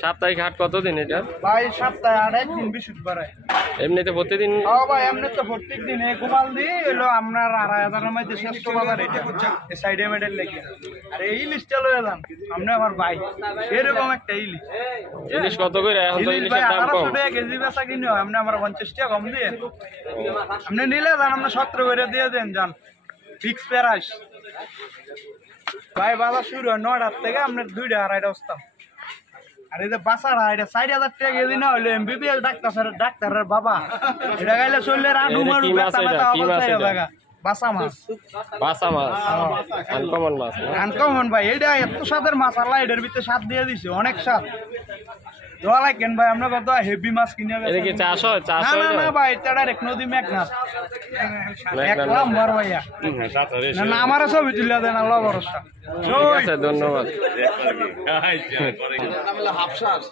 সাপ্তাহিক হাট কতদিন এটা ভাই? সপ্তাহে 8 দিন বৃহস্পতিবার। এমনিতে প্রতিদিন? ভাই এমনি তো প্রত্যেক দিন গোপাল দিয়ে হলো আপনার 2500 মধ্যে শ্রেষ্ঠ বাজার এটা এই সাইডে মেডেল লেগে। আর এই ইলিশটা লয়ে যান আপনি আমার ভাই, এরকম একটা ইলিশ। ইলিশ কত করে এখন? তো ইলিশের দাম কম। 1800 টাকা কেজি বেচা কিনে আপনি আমার 50 টাকা কম দিয়ে আপনি নিলে যান, আপনি 17 করে দিয়ে দেন যান, ফিক্স প্রাইস। ভাই বাজার শুরু হয় 9টার থেকে আপনার 2টা 2:30 বস্তাম। আর এই যে বাসারা এটা 4000 টাকা কেজি না হলে এমবিবিএস ডাক্তারের বাবা এটা গাইলে চললে রাডু মারু বেতা বেতা অবস্থা হয়ে যাবে। বাসা মাছ। বাসা মাছ আনকমন মাছ। আনকমন ভাই, এটা এত স্বাদের মাছ, আল্লাহ এটার ভিতরে স্বাদ দিয়ে দিছে, অনেক স্বাদ। দোয়া লাগেন ভাই, আমরা কত হেভি মাছ কিনে। এটা কি চাষ হয়? চাষ না হয় না না ভাই, এটা ডাইরেক্ট নদী মেঘনাথ। এক নাম্বার ভাইয়া না না, আমার ছবি তুলে দেন, আল্লাহ ভরসা। ঠিক আছে, ধন্যবাদ। হাফসাস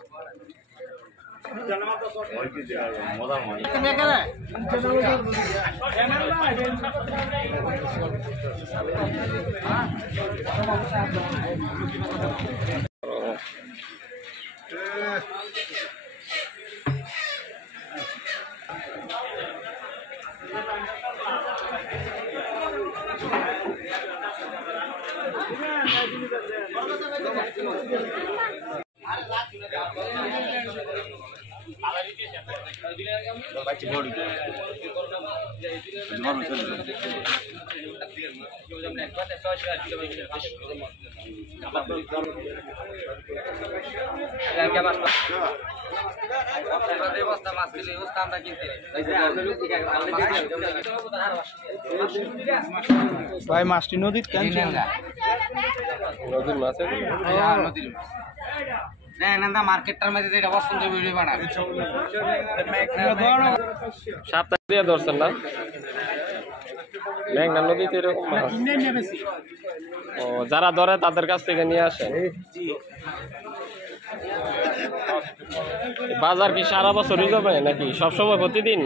ভাই মাছটি নদীর কেন? নদীর মাছ। মার্কেটটার মধ্যে এটা পছন্দ ভিডিও বানাবে সাপ্তাহিক দিয়ে ধরছেন না? মেঘনা নদীতে এরকম মাছ? ও, যারা ধরে তাদের কাছ থেকে নিয়ে আসেন। বাজার কি সারা বছরই যাবে নাকি সবসময় প্রতিদিন?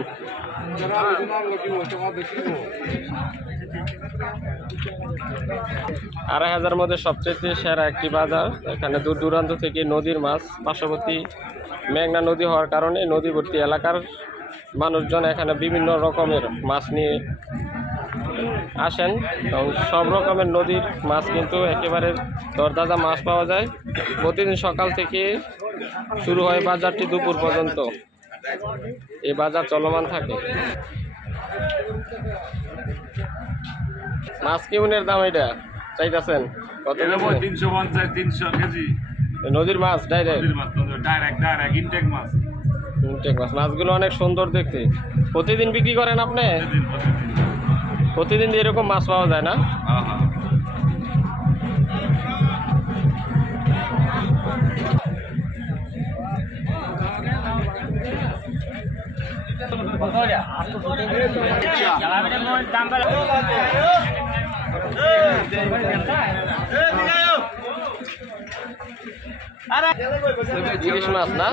আড়াই হাজার মধ্যে সবচেয়ে সেরা একটি বাজার। এখানে দূর দূরান্ত থেকে নদীর মাছ, পার্শ্ববর্তী মেঘনা নদী হওয়ার কারণে নদীবর্তী এলাকার মানুষজন এখানে বিভিন্ন রকমের মাছ নিয়ে আসেন এবং সব রকমের নদীর মাছ কিন্তু একেবারে দরদাদা মাছ পাওয়া যায়। প্রতিদিন সকাল থেকে শুরু হয় বাজারটি দুপুর পর্যন্ত এই বাজার চলমান থাকে। মাছ কেমনের দাম এটা চাইতেছেন? কত? 350 300 কেজি নদীর মাছ ডাইরেক্ট ইনটেক মাছ। ইনটেক মাছ। মাছগুলো অনেক সুন্দর দেখতে। প্রতিদিন বিক্রি করেন আপনি? প্রতিদিন এরকম মাছ পাওয়া যায় না? ইলিশ মাছ না?